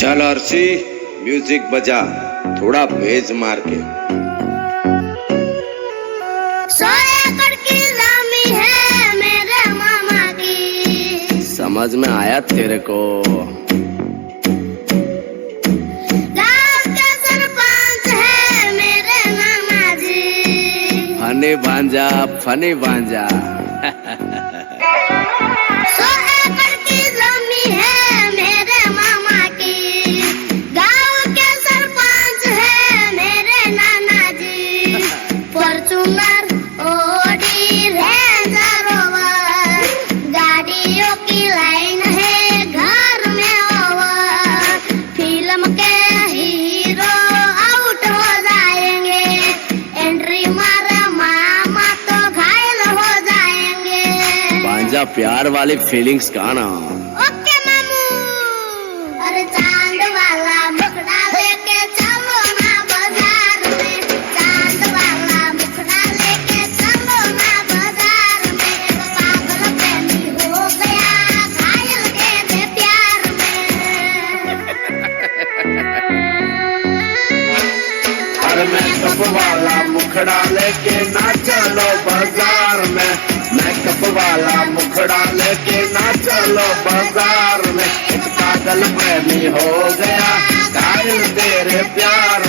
चल अर्शी म्यूजिक बजा, थोड़ा भेज मार के। 100 एकड़ की जमीन है मेरे मामा की। समझ में आया तेरे को? गांव के सरपंच है मेरे मामा जी। फनी भांजा 100 एकड़ की जमीन है मेरे मामा की। गांव के सरपंच है मेरे नाना जी। फॉर्च्यूनर ऑडी रेंजर रोवर, गाड़ियों की लाइन है घर में ओवर। फिल्म के हीरो आउट हो जाएंगे, एंट्री मारे मामा तो घायल हो जाएंगे। भांजा प्यार वाली फीलिंग्स का ना। ओके मामू। अरे चांद वाला मुखड़ा लेके चलो ना बाजार में। चांद वाला मुखड़ा लेके चलो ना बाजार में। पागल प्रेमी हो गया घायल के दे प्यार में। अरे मेकअप वाला मुखड़ा लेके ना चलो बाजार में। मेकअप वाला मुखड़ा लेके ना चलो बाजार में। एक पागल प्रेमी हो गया घायल तेरे प्यार